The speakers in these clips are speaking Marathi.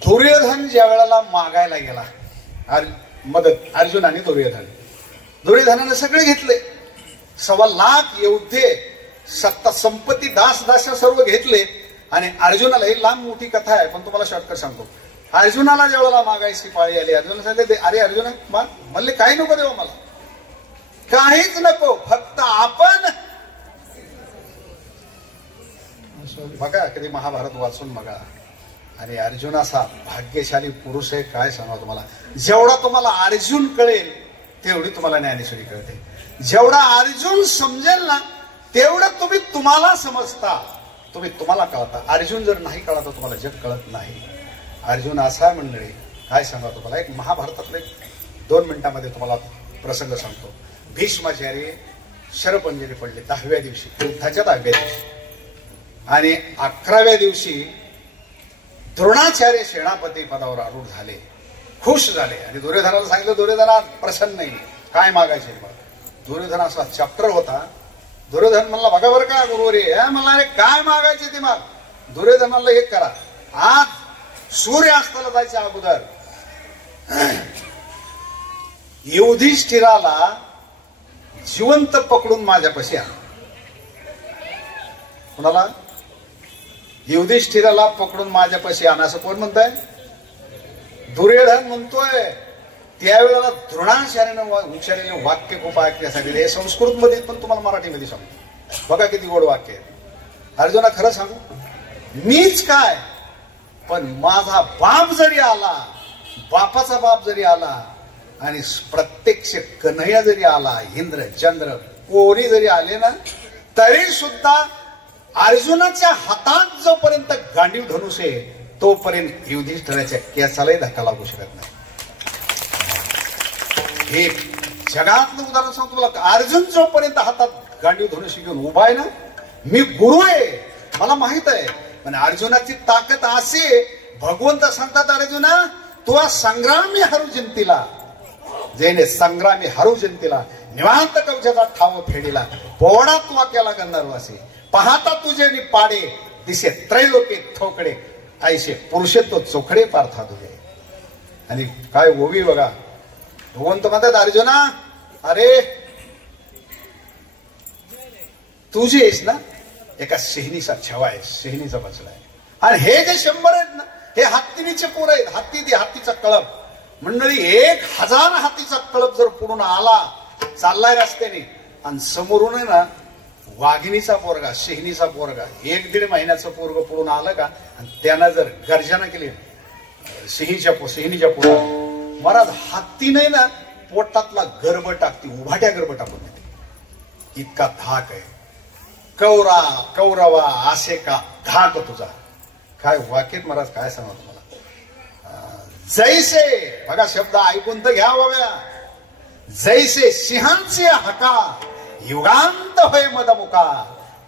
दुर्योधन ज्या वेळेला मागायला गेला मदत अर्जुन आणि दुर्योधनाने सगळे घेतले, 1.25 लाख योद्धे, सत्ता, संपत्ती, दास सर्व घेतले. आणि अर्जुनाला ही लांब मोठी कथा आहे, पण तुम्हाला शॉर्टकट सांगतो. अर्जुनाला ज्यावेळेला मागायची पाळी आली, अर्जुनाला सांगितले, अरे अर्जुना माग. म्हणले काही नको देऊ मला, काहीच नको, फक्त आपण. बघा कधी महाभारत वाचून बघा. आणि अर्जुन असा भाग्यशाली पुरुष आहे, काय सांगा तुम्हाला. जेवढा तुम्हाला अर्जुन कळेल तेवढी तुम्हाला ज्ञानेश्वरी कळते. जेवढा अर्जुन समजेल ना तेवढं तुम्ही तुम्हाला समजता, तुम्ही तुम्हाला कळता. अर्जुन जर नाही कळता तुम्हाला जग कळत नाही. अर्जुन असा मंडळी, काय सांगा तुम्हाला. एक महाभारतातले 2 मिनिटांमध्ये तुम्हाला प्रसंग सांगतो. भीष्माचार्य शरपंजरी पडले 10व्या दिवशी, युद्धाच्या 10व्या दिवशी. आणि 11व्या दिवशी द्रोणाचार्य सेनापती पदावर आरूढ झाले, खुश झाले. आणि दुर्योधनाला सांगितलं, दुर्योधना प्रसन्न नाही, काय मागायचे मग. दुर्योधन असा चॅप्टर होता. दुर्योधन म्हणला, बघा बरं का गुरुवरी, म्हणला अरे काय मागायचे ते माग. दुर्योधनाला एक करा, आज सूर्यास्ताला जायच्या अगोदर युधिष्ठिराला जिवंत पकडून माझ्यापाशी आण. कुणाला? युधिष्ठिराला पकडून माझ्यापाशी आण. असं कोण म्हणताय? दुर्योधन म्हणतोय. त्यावेळेला द्रोणाचार्याने वाक्य खूप ऐकण्यासाठी, हे संस्कृत मध्ये पण तुम्हाला मराठीमध्ये सांगतो. बघा किती गोड वाक्य आहे. अर्जुना खरं सांगू, मीच काय, पण माझा बाप जरी आला, बापाचा बाप जरी आला, आणि प्रत्यक्ष कन्हैया जरी आला, इंद्र चंद्र कोणी जरी आले ना, तरी सुद्धा अर्जुनाच्या हातात जोपर्यंत गांडीव धनुष आहे तोपर्यंत युधिष्ठिराच्या केसालाही धक्का लागू शकत नाही. हे जगातलं उदाहरण सांगतो तुला. अर्जुन जोपर्यंत हातात गांडीव धनुष्य घेऊन उभा आहे ना, मी गुरु आहे, मला माहित आहे. पण अर्जुनाची ताकद असे, भगवंत सांगतात, अर्जुना तू संग्रामी हरू जंतीला, जेने संग्रामी हरू जंतीला निवांत कवचाचा ठाव फेडीला, पोवडा तू वाक्याला करणार वासे, पाहता तुझे पाडे दिसे त्रैलोके ठोकडे, ऐसे पुरुषत्व चोखडे पार्था तुझे. आणि काय ओवी बघा, भगवंत म्हणतात, अर्जुना अरे तू जे आहेस ना, एका सिंहिणीचा छवा आहे, सिंहिणीचा बछडा आहे. आणि हे जे 100 आहेत ना, हे हत्तीचे पोर आहेत. हत्तीचा कळप मंडळी, 1000 हातीचा कळप जर पुढून आला, चाललाय रस्त्याने, आणि समोरून आहे ना वाघिणीचा पोरगा, सिंहिणीचा पोरगा, 1-1.5 महिन्याचं पोरग पुढून आलं का, आणि त्यानं जर गर्जना केली सिंहिणीच्या पोटात, महाराज हत्ती नाही ना पोटातला गर्भ टाकते, उभाट्या गर्भ टाकून देते, इतका धाक आहे. कौरवा असे का धाक तुझा. काय वाक्यात महाराज, काय सांगा तुम्हाला. जैसे, बघा शब्द ऐकून तर घ्या बाब्या, जैसे सिंहांचे हका युगांत होय मदमुका,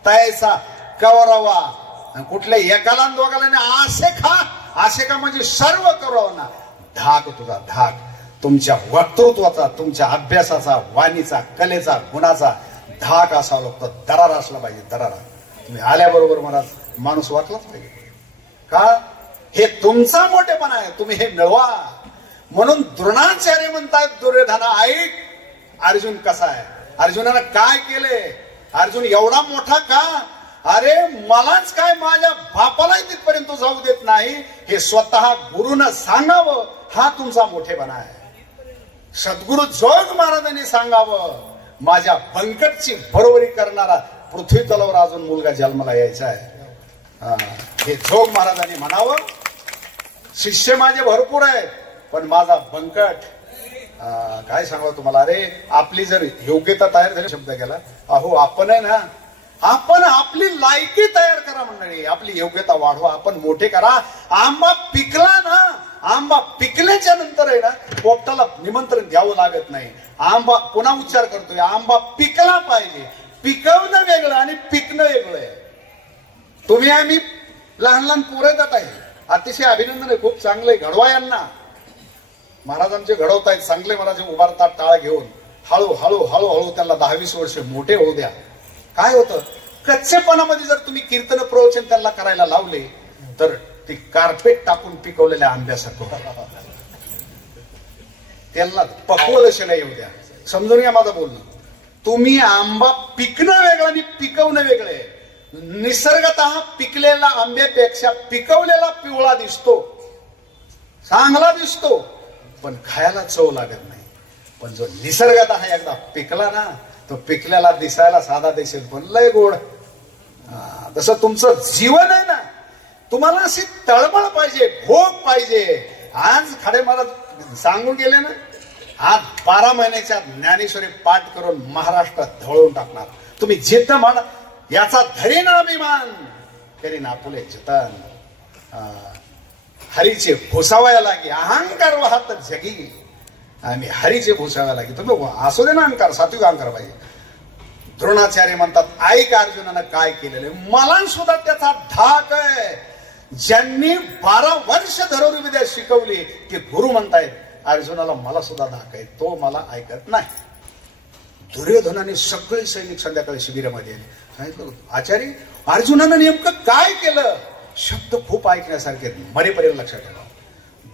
तैसा कौरवा. कुठल्या एकाला दोघाला असे का म्हणजे सर्व कौरवांना धाक तुझा, धाक. तुमच्या वक्तृत्वाचा, तुमच्या अभ्यासाचा, वाणीचा, कलेचा, गुणाचा धाक असावा लागतो, दरारा असला पाहिजे, दरारा. तुम्ही आल्याबरोबर मला माणूस वाटलाच पाहिजे का, हे तुमचा मोठेपणा आहे, तुम्ही हे मिळवा. म्हणून द्रोणाचार्य म्हणतात, दुर्योधना ऐक, अर्जुन कसा आहे, अर्जुनाला काय केले, अर्जुन एवढा मोठा का, अरे मलाच काय माझ्या बापालाही तिथपर्यंत जाऊ देत नाही, हे स्वतः गुरुनं सांगावं, हा तुमचा मोठेपणा आहे. सद्गुरु जोग महाराजांनी सांगावं, माझ्या बंकटची बरोबरी करणारा पृथ्वी तलावर अजून मुलगा जन्माला यायचा आहे. हे जोग महाराजांनी म्हणावं. शिष्य माझे भरपूर आहेत, पण माझा बंकट काय सांगावं तुम्हाला. अरे आपली जर योग्यता तयार झाली, शब्द केला, अहो आपण आहे ना, आपण आपली लायकी तयार करा मंडळी, आपली योग्यता वाढवा, आपण मोठे करा. आंबा पिकला ना, आंबा पिकल्याच्या नंतर आहे ना पोपटाला निमंत्रण द्यावं लागत नाही. आंबा, पुन्हा उच्चार करतोय, आंबा पिकला पाहिजे. पिकवणं वेगळं आणि पिकणं वेगळं आहे. तुम्ही आम्ही लहान लहान पोरं जात आहे, अतिशय अभिनंदन आहे, खूप चांगलंय, घडवा यांना. महाराज आमचे घडवतायत, चांगले महाराज उभारतात टाळ घेऊन, हळूहळू त्यांना 10-20 वर्ष मोठे होऊ द्या. काय होतं, कच्चेपणामध्ये जर तुम्ही कीर्तन प्रवचन त्यांना करायला लावले तर ती कार्पेट टाकून पिकवलेल्या आंब्यासारखं. त्यांना पकवलं शिला येऊ द्या. समजून घ्या माझं बोलणं. तुम्ही आंबा पिकणं वेगळं आणि पिकवणं वेगळे. निसर्गतः पिकलेला आंब्यापेक्षा पिकवलेला पिवळा दिसतो, चांगला दिसतो, पण खायला चव लागत नाही. पण जो निसर्गतः एकदा पिकला ना, तो पिकलेला दिसायला साधा दिसेल पण लय गोड. तसं तुमचं जीवन आहे ना, तुम्हाला अशी तळमळ पाहिजे, भोग पाहिजे. आज खाडे महाराज सांगून गेले ना, आज 12 महिन्याच्या ज्ञानेश्वरी पाठ करून महाराष्ट्रात ढवळून टाकणार. तुम्ही जिद्द म्हणा, याचा धरीन अभिमान करीन आपुले जतन. हरीचे भुसावया लागी अहंकार वाहत जगी, आणि हरीचे भुसावया लागी. तुम्ही असू दे ना अहंकार, सात्विक अहंकार पाहिजे. द्रोणाचार्य म्हणतात, ऐक अर्जुनानं काय केलेलं, मला सुद्धा त्याचा धाक आहे. ज्यांनी 12 वर्ष धनुर्विद्या शिकवली ते गुरु म्हणतायत, अर्जुनाला मला सुद्धा धाक आहे, तो मला ऐकत नाही. दुर्योधनाने सगळे सैनिक संध्याकाळी शिबिरामध्ये आले. सांगितलं, आचार्य अर्जुनानं नेमकं काय केलं? शब्द खूप ऐकण्यासारखे, मरेपर्यंत लक्षात ठेवा.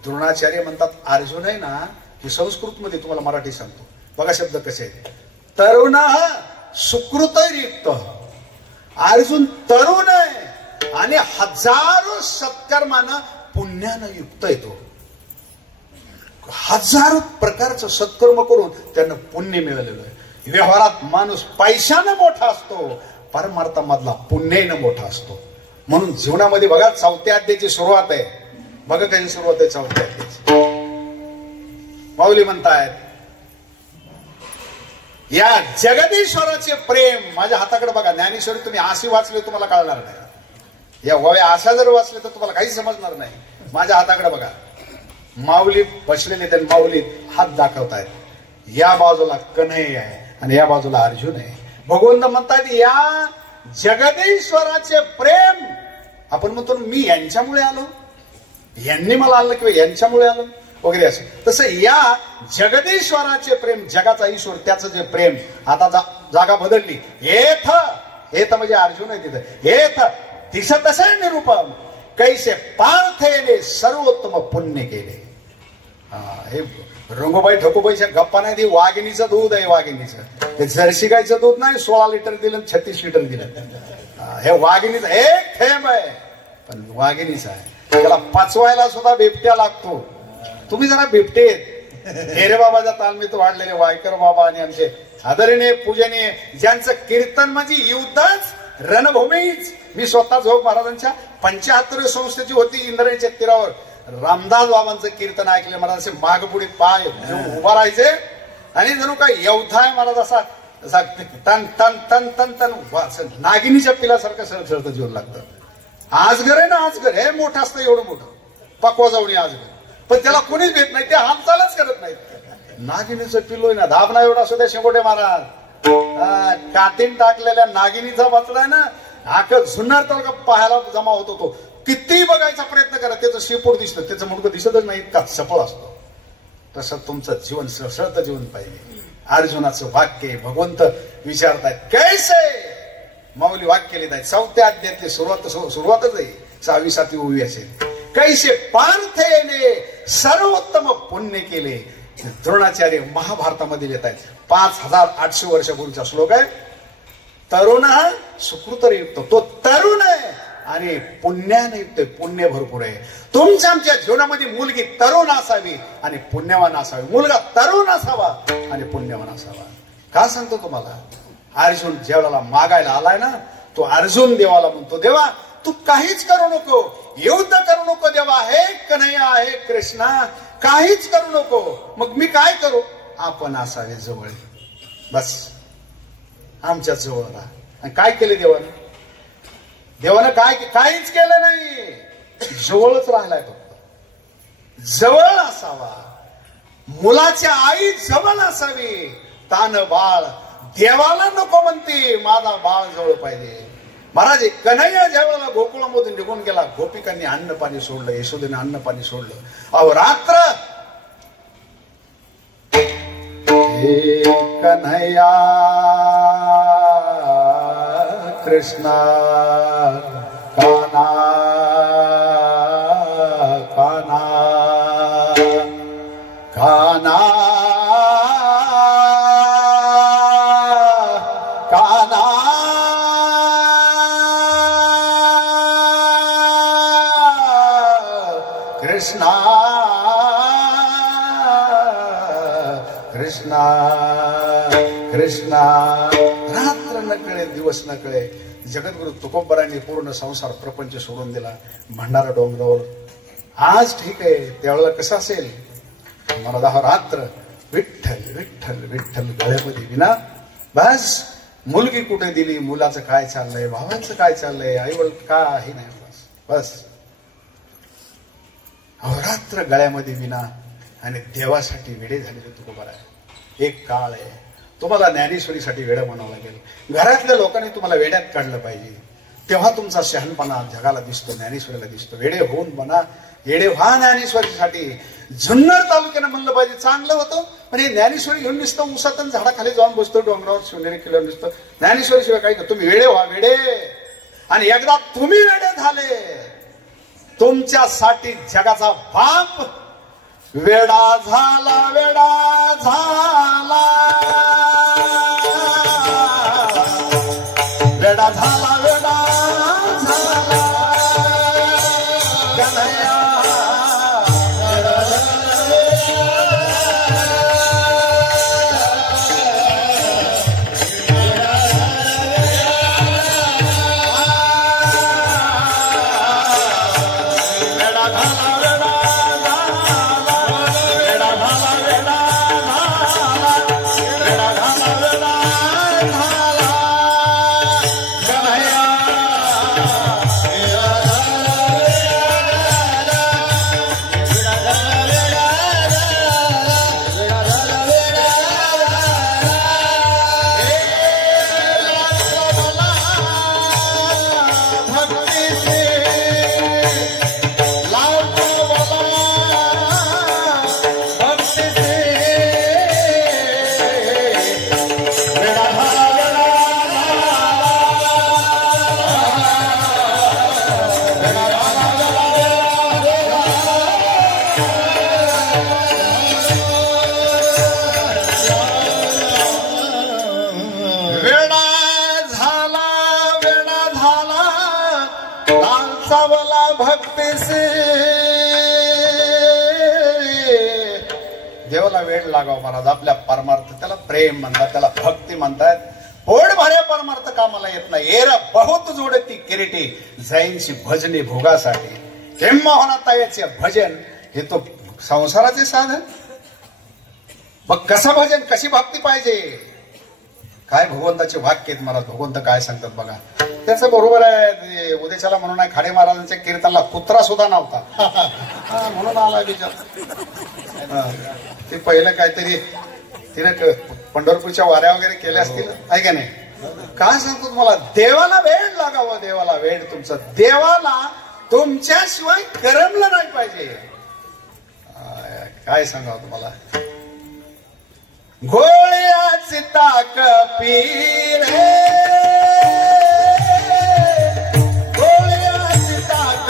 द्रोणाचार्य म्हणतात, अर्जुन आहे ना, हे संस्कृत मध्ये तुम्हाला मराठी सांगतो बघा शब्द कसे आहेत. तरुण सुकृतयुक्त, अर्जुन तरुण आहे आणि हजारो सत्कर्मानं पुण्यानं युक्त येतो. हजारो प्रकारचं सत्कर्म करून त्यांना पुण्य मिळालेलं आहे. व्यवहारात माणूस पैशानं मोठा असतो, परमार्थामधला पुण्यानं मोठा असतो. म्हणून जीवनामध्ये बघा 4थ्या अध्यायाची सुरुवात आहे. बघा कशी सुरुवात आहे 4थ्या अध्यायाची. माऊली म्हणतायत, या जगदीश्वराचे प्रेम. माझ्या हाताकडे बघा, ज्ञानेश्वरी तुम्ही अशी वाचले तुम्हाला कळणार नाही. या वया अशा जर वाचले तर तुम्हाला काही समजणार नाही. माझ्या हाताकडे बघा, माऊली बसलेले, त्यांनी माऊली हात दाखवतायत. या बाजूला कन्हैया आहे आणि या बाजूला अर्जुन आहे. भगवंत म्हणतात, या जगदीश्वराचे प्रेम. आपण म्हणतो मी यांच्यामुळे आलो, यांनी मला आणलं किंवा यांच्यामुळे आलो वगैरे असं. तसं या जगदीश्वराचे प्रेम, जगाचा ईश्वर त्याचं जे प्रेम, आता जागा बदलली. हेथ म्हणजे अर्जुन आहे तिथं. हेथ दिसतसे निरूपम कैसे पार्थेने सर्वोत्तम पुण्य केले. हे रंगोबाई ठकोबाईच्या गप्पा नाही, ती वाघिणीचं दूध आहे. वाघिणीचं ते जर्सी गायचं दूध नाही. 16 लिटर दिलं, 36 लिटर दिलं. हे वाघिणीचं एक थेंब आहे, पण वाघिणीचं आहे. त्याला पचवायला सुद्धा बिबट्या लागतो. तुम्ही जरा बिबटेत. हेरे बाबाच्या तालमीत वाढलेले वायकर बाबा आणि आमचे आदरणीय पूजनीय, ज्यांचं कीर्तन म्हणजे युद्धच, रणभूमीच. मी स्वतः झोप महाराजांच्या 75व्या संस्थेची होती इंद्रायणीच्या तीरावर. रामदास बाबांचं कीर्तन ऐकले. महाराज असे मागपुढे पाय उभा राहायचे आणि जणू काय योद्धा महाराज असा तन तन तन तन तन नागिनीच्या पिलासारखं सळसळतं जीवन लागतं. आजगर आहे ना, आजगर हे मोठं असतं, एवढं मोठं पक्वाजवणी आजगर, पण त्याला कोणीच भेट नाही, ते हालचालच करत नाहीत. नागिनीचं पिल्लो आहे ना, धाबना एवढा सुद्धा शेंगोटे महाराज. कातीन टाकलेल्या नागिनीचा बचडा आहे ना, आखं जुन्नर तालुका पाहायला जमा होतो. तो किती बघायचा प्रयत्न करा, त्याचं शेपूट दिसतं, त्याचं मुडकं दिसतच नाही, इतका सफळ असतो. तसं तुमचं जीवन सळसळतं जीवन पाहिजे. अर्जुनाचं वाक्य भगवंत विचारतायत, कैसे. माऊली वाक्य लिहित आहेत. 4थ्या अध्यायातली सुरुवातच आहे, 6वी-7वी ओवी असेल. कैसे पार्थेने सर्वोत्तम पुण्य केले. द्रोणाचार्य महाभारतामध्ये लिहित आहेत. 5800 वर्षापूर्वीचा श्लोक आहे. तरुण सुकृतयुक्त, तो तरुण आहे आणि पुण्याने युक्त, पुण्य भरपूर आहे. तुमच्या आमच्या जीवनामध्ये मुलगी तरुण असावी आणि पुण्यवान असावी. मुलगा तरुण असावा आणि पुण्यवान असावा. का सांगतो तुम्हाला, अर्जुन ज्यावेळेला मागायला आलाय ना, तो अर्जुन देवाला म्हणतो, देवा तू काहीच करू नको, युद्ध करू नको देवा. हे कन्हैया, हे कृष्णा, काहीच करू नको. मग मी काय करू? आपण असावे जवळ, बस आमच्या जवळ राहा. काय केले देवानं? देवानं काहीच केलं नाही, जवळच राहिलाय. फक्त जवळ असावा. मुलाच्या आई जवळ असावी. तान बाळ देवाला नको म्हणते, माझा बाळ जवळ पाहिजे. महाराज कन्हैया ज्यावेळेला गोकुळामधून निघून गेला, गोपिकांनी अन्न पाणी सोडलं, यशोदेने अन्न पाणी सोडलं. अहो रात्र हे कन्हैया कृष्णा काना काना काना काना कृष्णा कृष्णा कृष्णा. रात्र न कळे दिवस न कळे जगद्गुरु तुकोबरांनी पूर्ण संसार प्रपंच सोडून दिला भंडारा डोंगरावर. आज ठीक आहे, त्यावेळेला कसं असेल मरदा रात्र विठ्ठल विठ्ठल विठ्ठल गळ्यामध्ये विना. बस मुलगी कुठे दिली, मुलाचं काय चाललंय, भावांचं काय चाललंय, आईवडील काही नाही. बस बस अहोरात्र गळ्यामध्ये विना आणि देवासाठी वेडे झालेले तुकोबरा. एक काळ आहे तुम्हाला ज्ञानेश्वरीसाठी वेडं बनावं लागेल. घरातल्या लोकांनी तुम्हाला वेड्यात काढलं पाहिजे, तेव्हा तुमचा शहाणपणा जगाला दिसतो, ज्ञानेश्वरीला दिसतो. वेडे होऊन बना, येडे व्हा ज्ञानेश्वरीसाठी. जुन्नर तालुक्यानं म्हणलं पाहिजे चांगलं होतं, पण हे ज्ञानेश्वरी घेऊन नुसतं उसातून झाडाखाली जाऊन बसतो, डोंगरावर शिवनेरी किल्ल्यावर नुसतं ज्ञानेश्वरी शिवाय काही. तुम्ही वेडे व्हा, वेडे. आणि एकदा तुम्ही वेडे झाले, तुमच्यासाठी जगाचा बाप वेडा झाला, वेडा झाला, वेडा झाला, वेडा झाला. गणया देवाला वेळ लागाव महाराज. आपल्या परमार्थ त्याला प्रेम म्हणतात, त्याला भक्ती म्हणतात. पोट भरे परमार्थ कामाला येत नाही. एरा बहुत जोडती किरीटी जैनची भजनी भोगासाठी. केव्हा होणार याचे भजन हे तो संसाराचे साधन. मग कसं भजन, कशी भक्ती पाहिजे, काय भगवंताचे वाक्य आहेत महाराज. भगवंत काय सांगतात बघा. त्याचं बरोबर आहे. उद्याच्याला म्हणून आहे खाडे महाराजांच्या कीर्तनाला कुत्रा सुद्धा नव्हता म्हणून आला विचार. ते पहिलं काहीतरी तिने पंढरपूरच्या वाऱ्या वगैरे केल्या असतील आहे का नाही. काय सांगतो तुम्हाला, देवाला वेळ लागावं, देवाला वेळ. तुमचं देवाला तुमच्याशिवाय करमलं नाही पाहिजे. काय सांगावं तुम्हाला. घोळ्याची ताक पिरे, घोळ्याची ताक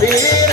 पिरे,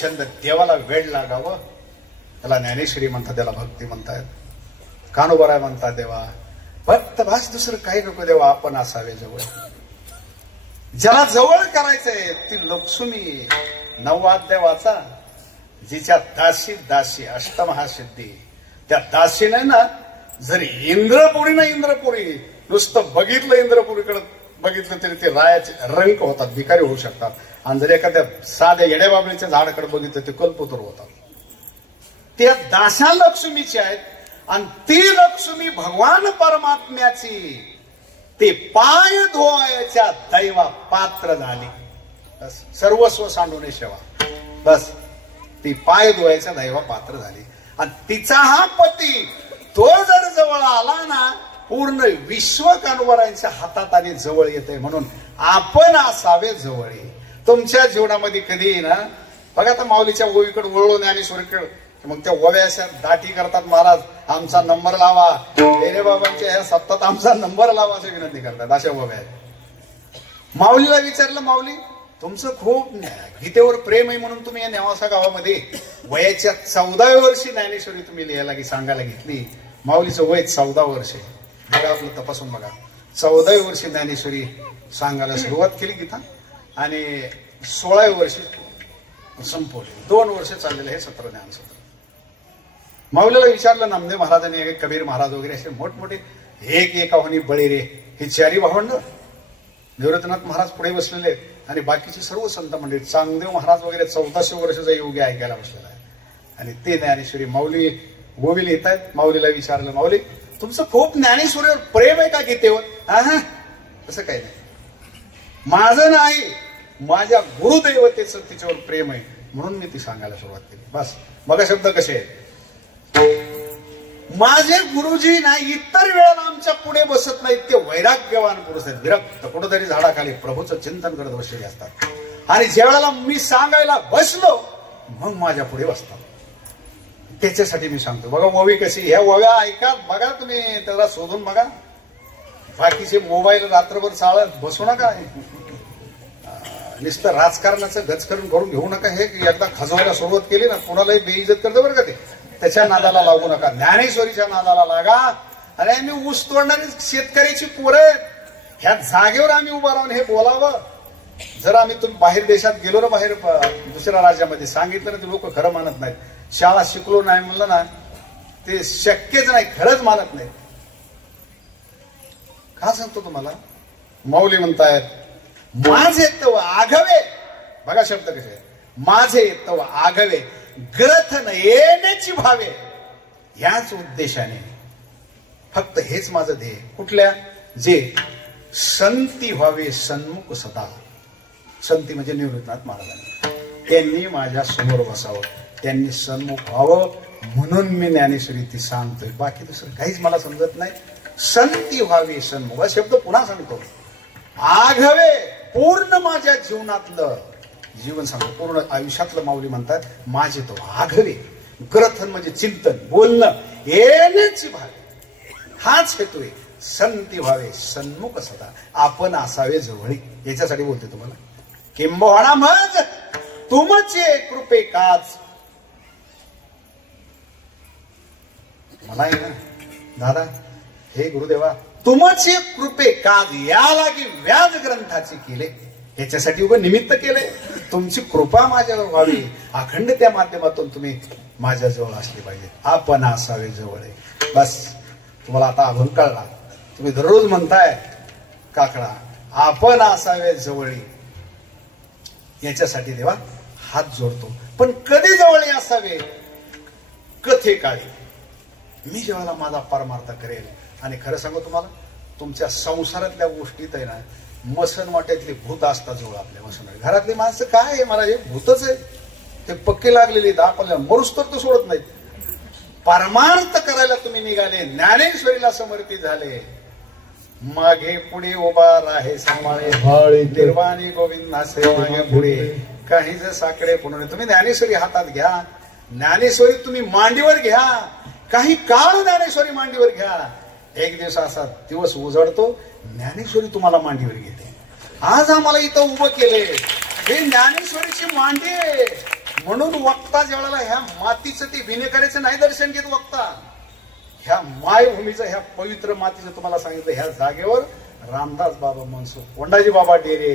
छंद. देवाला वेळ लागावं, त्याला ज्ञानेश्वरी म्हणतात, त्याला भक्ती म्हणतात. कानोबराय म्हणतात देवा फक्त भास दुसरं काही नको देवा, आपण असावे जवळ. ज्याला जवळ करायचंय ती लक्ष्मी. 9वा अध्याय वाचा. जिच्या दासी दासी अष्टमहासिद्धी, त्या दासीने ना जरी इंद्रपुरी नुसतं बघितलं, इंद्रपुरीकडे बघितलं तरी ते रायाचे रंक होतात, भिकारी होऊ शकतात. आणि जर एखाद्या साध्या येड्याबाबळीच्या झाडाकडे बघितलं ते कल्पतरू होतात. त्या दासा लक्ष्मीच्या आहेत. आणि ती लक्ष्मी भगवान परमात्म्याची ते पाय धुवायच्या दैवा पात्र झाली. बस सर्वस्व सांडून सेवा. बस ती पाय धुवायच्या दैवा पात्र झाली. आणि तिचा हा पती तो जर जवळ आला ना, पूर्ण विश्व कानोबरायांच्या हातात आणि जवळ येते. म्हणून आपण असावे जवळ. तुमच्या जीवनामध्ये कधी ना बघा, आता माऊलीच्या ओवीकडे वळलो ज्ञानेश्वरीकडे, मग त्या ओव्या अशा दाटी करतात, महाराज आमचा नंबर लावा, डेरे बाबांच्या ह्या सप्ताहात आमचा नंबर लावा अशी विनंती करतात. अशा ओव्या आहेत. माऊलीला विचारलं, माऊली तुमचं खूप गीतेवर प्रेम आहे म्हणून तुम्ही या नेवासा गावामध्ये वयाच्या 14व्या वर्षी ज्ञानेश्वरी तुम्ही लिहायला की सांगायला घेतली. माऊलीचं वय 14 वर्ष आहे. बघा आपलं तपासून बघा. 14व्या वर्षी ज्ञानेश्वरी सांगायला सुरुवात केली गीता आणि 16व्या वर्षी संपवली. 2 वर्ष चाललेलं हे 17 ज्ञानसत्र. माऊलीला विचारलं नामदेव महाराजांनी, कबीर महाराज वगैरे असे मोठमोठे एक एकाहून बळी रे, हे 4 भावंड. निवृत्तनाथ महाराज पुढे बसलेले आहेत आणि बाकीचे सर्व संत मंडळी. चांगदेव महाराज वगैरे 1400 वर्षाचा योगी ऐकायला बसलेला आहे. आणि ते ज्ञानेश्वरी माऊली गोवी लिहित आहेत. माऊलीला विचारलं, माऊली तुमचं खूप ज्ञानेश्वरीवर प्रेम आहे का गीतेवर? तसं काही नाही, माझं नाही, माझ्या गुरुदैवतेचं तिच्यावर प्रेम आहे म्हणून मी ती सांगायला सुरुवात केली. बस. बघा शब्द कसे आहेत. माझे गुरुजी नाही इतर वेळेला आमच्या पुढे बसत नाहीत, ते वैराग्यवान पुरुष आहेत, विरक्त, कुठंतरी झाडाखाली प्रभूचं चिंतन करत बसलेले असतात. आणि ज्या वेळेला मी सांगायला बसलो मग माझ्या पुढे बसतात. त्याच्यासाठी मी सांगतो. बघा ओवी कशी, ह्या ओव्या ऐका, बघा तुम्ही त्याला शोधून बघा. बाकीचे मोबाईल रात्रभर चालत बसू नका. नुसतं राजकारणाचं गजकरण करून घेऊ नका. हे एकदा खजवायला सुरुवात केली ना कुणालाही बेइज्जत करतं बरं का ते. त्याच्या नादाला लागू नका. ज्ञानेश्वरीच्या नादाला लागा. अरे आम्ही ऊस तोडणारी शेतकऱ्याची पोरं, ह्या जागेवर आम्ही उभा राहून हे बोलावं. जर आम्ही तुम्ही बाहेर देशात गेलो ना, बाहेर दुसऱ्या राज्यामध्ये सांगितलं ना, ते लोक खरं मानत नाहीत. शाळा शिकलो नाही म्हणलं ना ते शक्यच नाही, खरंच मानत नाही. का सांगतो तुम्हाला? माऊली म्हणतायत, माझे तव आघवे. बघा शब्द कसे, माझे तव आघवे ग्रथ न येण्याची भावे. ह्याच उद्देशाने, फक्त हेच माझं ध्येय. कुठल्या? जे संती व्हावे सन्मुख सदा. संती म्हणजे निवृत्तनाथ महाराजांनी. त्यांनी माझ्या समोर बसावं, त्यांनी सन्मुख व्हावं म्हणून मी ज्ञानेश्वरी ती सांगतोय. बाकी दुसरं काहीच मला समजत नाही. संती व्हावी सन्मुख. हा शब्द पुन्हा सांगतो. आघवे पूर्ण माझ्या जीवनातलं जीवन सांगतो, पूर्ण आयुष्यातलं. माऊली म्हणतात माझे तो आघवे. ग्रथन म्हणजे चिंतन, बोलणं, येण्याची भावे. हाच हेतू आहे. संती व्हावे सन्मुख सदा, आपण असावे जवळी. याच्यासाठी बोलते तुम्हाला. किंबहुना मग तुमचे कृपे काच. मला आहे ना दादा, हे गुरुदेवा तुमचे कृपे काज या लागी व्याज ग्रंथाचे केले. याच्यासाठी उभं निमित्त केले. तुमची कृपा माझ्यावर व्हावी, अखंड त्या माध्यमातून तुम्ही माझ्या जवळ असले पाहिजे. आपण असावे जवळ. बस तुम्हाला आता अभंग कळला. तुम्ही दररोज म्हणताय काकडा, आपण असावे जवळी. याच्यासाठी देवा हात जोडतो. पण कधी जवळ असावे? कथे काळी. मी जेव्हा माझा परमार्थ करेल. आणि खरं सांगू तुम्हाला, तुमच्या संसारातल्या गोष्टीत आहे ना, मसन वाट्यातली भूत असतात जवळ आपल्या मसन. घरातली माणसं काय आहे, मला हे भूतच आहे, ते पक्के लागलेले आपल्याला मरुस तर सोडत नाहीत. परमार्थ करायला तुम्ही निघाले, ज्ञानेश्वरीला समर्पित झाले. मागे पुढे उभा राहे सांभाळे, निर्वाणी गोविंदासे मागे पुढे काही जर साकडे पुढे. तुम्ही ज्ञानेश्वरी हातात घ्या. ज्ञानेश्वरी तुम्ही मांडीवर घ्या. काही काळ ज्ञानेश्वरी मांडीवर घ्या. एक दिवस असा दिवस उजळतो, ज्ञानेश्वरी तुम्हाला मांडीवर घेते. आज आम्हाला इथं उभं केले, हे ज्ञानेश्वरीची मांडी आहे. म्हणून वक्ता ज्यावेळेला ह्या मातीचं ते विणे करायचं नाही दर्शन घेत वक्ता. ह्या मायभूमीचं, ह्या पवित्र मातीचं तुम्हाला सांगितलं, ह्या जागेवर रामदास बाबा मनसुख, कोंडाजी बाबा डेरे,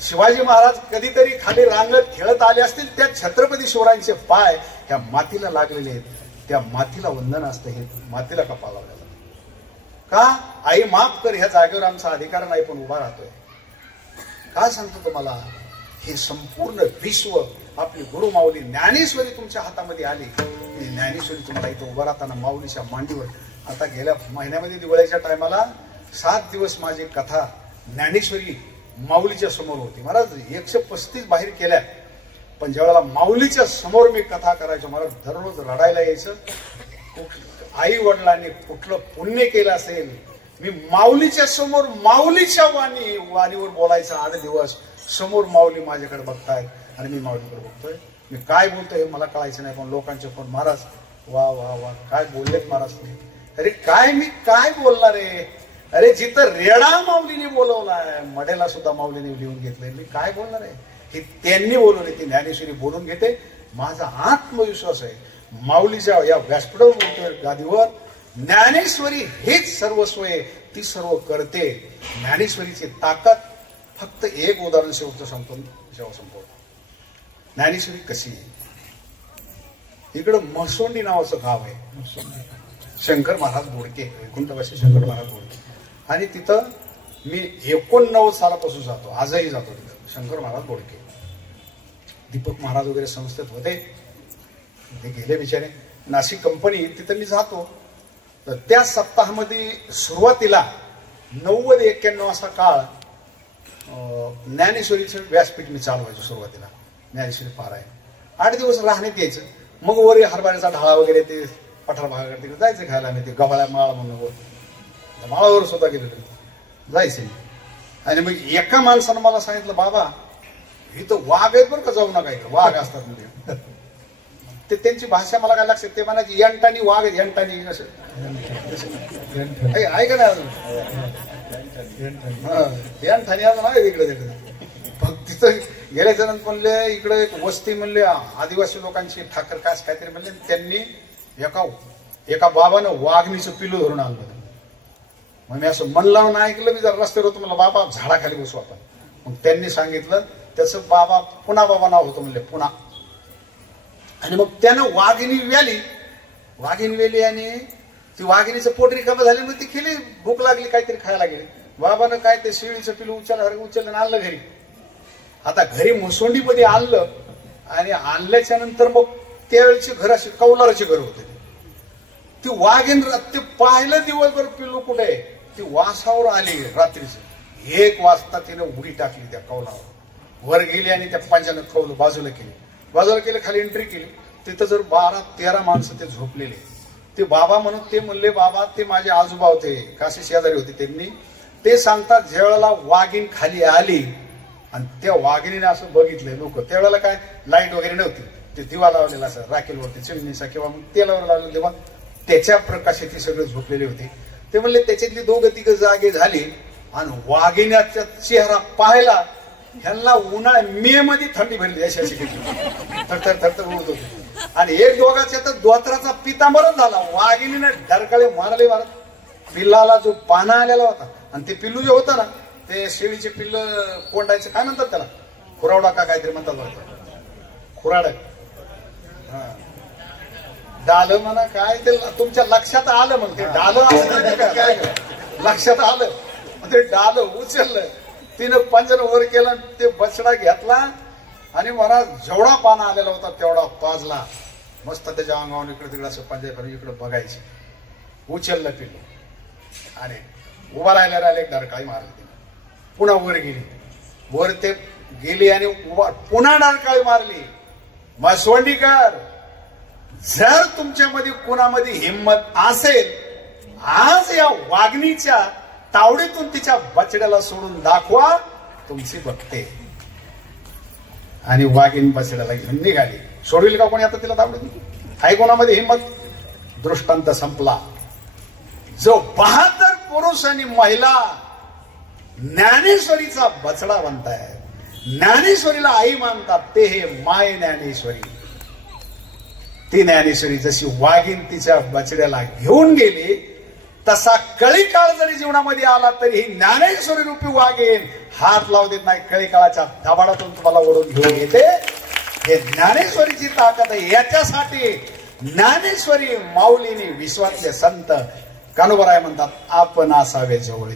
शिवाजी महाराज कधीतरी खाली रांगत खेळत आले असतील, त्या छत्रपती शिवरायांचे पाय ह्या मातीला लागलेले आहेत. त्या मातीला वंदन असतं, हे मातीला कपाळ लावलेलं का? आई माफ कर, ह्या जागेवर आमचा अधिकार नाही पण उभा राहतोय. काय सांगतो तुम्हाला, हे संपूर्ण विश्व आपली गुरु माऊली ज्ञानेश्वरी तुमच्या हातामध्ये आली. ज्ञानेश्वरी तुम्हाला इथं उभा राहताना माऊलीच्या मांडीवर. आता गेल्या महिन्यामध्ये दिवाळीच्या टायमाला 7 दिवस माझी कथा ज्ञानेश्वरी माऊलीच्या समोर होती. महाराज 135 बाहेर केल्या, पण ज्यावेळेला माऊलीच्या समोर मी कथा करायचो, मला दररोज रडायला यायचं. आई वडिलांनी कुठलं पुण्य केलं असेल, मी माऊलीच्या समोर माऊलीच्या वाणीवर बोलायचा. 8 दिवस समोर माऊली माझ्याकडे बघतायत आणि मी माऊलीकडे बघतोय. मी काय बोलतोय हे मला कळायचं नाही, पण लोकांचे फोन, महाराज वा वा वा काय बोललेत महाराज तुम्ही. अरे काय मी काय बोलणार आहे, अरे जिथं रेडा माऊलीने बोलवलाय, मडेला सुद्धा माऊलीने लिहून घेतलंय, मी काय बोलणार आहे. हे त्यांनी बोलवले, ती ज्ञानेश्वरी बोलून घेते. माझा आत्मविश्वास आहे माऊलीच्या या व्यासपीठावर गादीवर ज्ञानेश्वरी हेच सर्वस्व आहे, ती सर्व करते. ज्ञानेश्वरीची ताकद, फक्त एक उदाहरण शेवटचं सांगतो, जेव्हा संपवतो. ज्ञानेश्वरी कशी आहे, इकडं म्हसोंडी नावाचं गाव आहे, शंकर महाराज बोडके, वैकुंठवासी शंकर महाराज बोडके, आणि तिथं मी 89 सालापासून जातो, आजही जातो तिथं. शंकर महाराज बोडके, दीपक महाराज वगैरे संस्थेत होते, ते गेले बिचारे. नाशिक कंपनी, तिथं मी जातो. तर त्या सप्ताहामध्ये सुरुवातीला 90-91 असा काळ ज्ञानेश्वरीचं व्यासपीठ मी चालवायचो. सुरुवातीला ज्ञानेश्वरी पारायण 8 दिवस राहण्यात यायचं. मग वर हरभऱ्याचा ढाळा वगैरे ते पठार भागाकडे तिकडे जायचं खायला. मी ते गव्हाळ्या माळा म्हणून माळावर सुद्धा गेलेलो जायचे. आणि मग एका माणसानं मला सांगितलं, बाबा इथं वाघ आहेत बरं का, जाऊ नका, इथं वाघ असतात म्हणजे. ते त्यांची भाषा मला काय लक्षात, ते म्हणायची यंटानी वाघ, यंटानी असं ऐका नाही अजून, यंठानी अजून आहे इकडे तिकडे. फक्त तिथं गेल्याच्या नंतर म्हणले, इकडे एक वस्ती म्हणले आदिवासी लोकांची, ठाकर कास काहीतरी म्हणले, त्यांनी एका बाबानं वाघणीचं पिलू धरून आणलं. मग मी असं मन लावून ऐकलं, मी जर रस्त्यावर होतो, म्हणलं बाबा झाडाखाली बसू आपण. मग त्यांनी सांगितलं, त्याचं बाबा पुन्हा बाबा नाव होतं म्हणले, पुन्हा. आणि मग त्यानं वाघिणी व्याली आणि ती वाघिणीचं पोट रिकामं झाली, मग ती केली, भूक लागली, काहीतरी खायला गेली. बाबानं काय ते शिळीचं पिलू उचललं आणलं घरी. आता घरी मुसोंडीमध्ये आणलं आणि आणल्याच्या नंतर मग त्यावेळेचे घर असे कौलाराचे घर होते. ती वाघीण ते पाहिलं दिवसभर पिल्लू कुठे आहे, ती वासावर आली रात्रीचं 1 वाजता तिने उडी टाकली त्या कौलावर, वर गेली आणि त्या पंजानं कौल बाजूला केली, खाली एंट्री केली. तिथं जर 12-13 माणसं ते झोपलेले. ते बाबा म्हणून ते म्हणले, बाबा ते माझे आजोबा होते, काशी शेजारी होते, त्यांनी ते सांगतात, ज्या वेळेला वाघीण खाली आली आणि त्या वाघिणीने असं बघितलंय लोक, त्यावेळेला काय लाईट वगैरे नव्हती, ते दिवा लावलेला असं राखेलवरती चिमणीचा किंवा मग तेलावर लावलेला दिवा, त्याच्या प्रकाशात ते सगळे झोपलेले होते. ते म्हणले त्याच्यातली 2-3 जागे झाली आणि वाघिण्याचा चेहरा पाहायला ह्यांना मे मध्ये थंडी भरली अशी थरथर उडत होती. आणि 1-2 तर दोत्राचा पितांबरच झाला. वाघिणीने ढरकाळे मारले मारत पिल्लाला जो पाना आलेला होता. आणि ते पिल्लू जे होतं ना, ते शेळीचे पिल्ल कोंडायचं काय म्हणतात त्याला, खुरावडा का काहीतरी म्हणतात बरं, खुराड डाल म्हणा काय, ते तुमच्या लक्षात आलं. मग ते डाल काय लक्षात आलं, ते डाल उचललं, तिनं पंजन वर केलं, ते बछडा घेतला आणि मला जेवढा पाना आलेला होता तेवढा पाजला. मस्त त्याच्या अंगावर इकडे तिकडे असं पंजा करून इकडे बघायची. उचललं पिल्लू आणि उभा राहिला एक डरकाळी मारली तिने. पुन्हा वर गेली, वर ते गेली आणि पुन्हा डरकाळी मारली. म्हसवंडीकर, जर तुमच्यामध्ये कुणामध्ये हिंमत असेल, आज या वाघणीच्या तावडीतून तिच्या बछड्याला सोडून दाखवा, तुमची बघते. आणि वाघीण बछड्याला घेऊन निघाली. सोडविल का कोणी आता तिला तावडीतून? आहे कोणामध्ये हिंमत? दृष्टांत संपला. जो 72 पुरुष आणि महिला ज्ञानेश्वरीचा बछडा म्हणतायत, ज्ञानेश्वरीला आई मानतात, ते हे माय ज्ञानेश्वरी. ती ज्ञानेश्वरी जशी वाघीण तिच्या बछड्याला घेऊन गेली, तसा कळी काळ जरी जीवनामध्ये आला तरी ही ज्ञानेश्वरी रूपी वाघीण हात लावू देत नाही, कळी काळाच्या दबाडातून तुम्हाला ओढून घेऊन येते. हे ज्ञानेश्वरीची ताकद आहे. याच्यासाठी ज्ञानेश्वरी माऊलीने विश्वातले संत कानोबराय म्हणतात आपण असावे जवळ.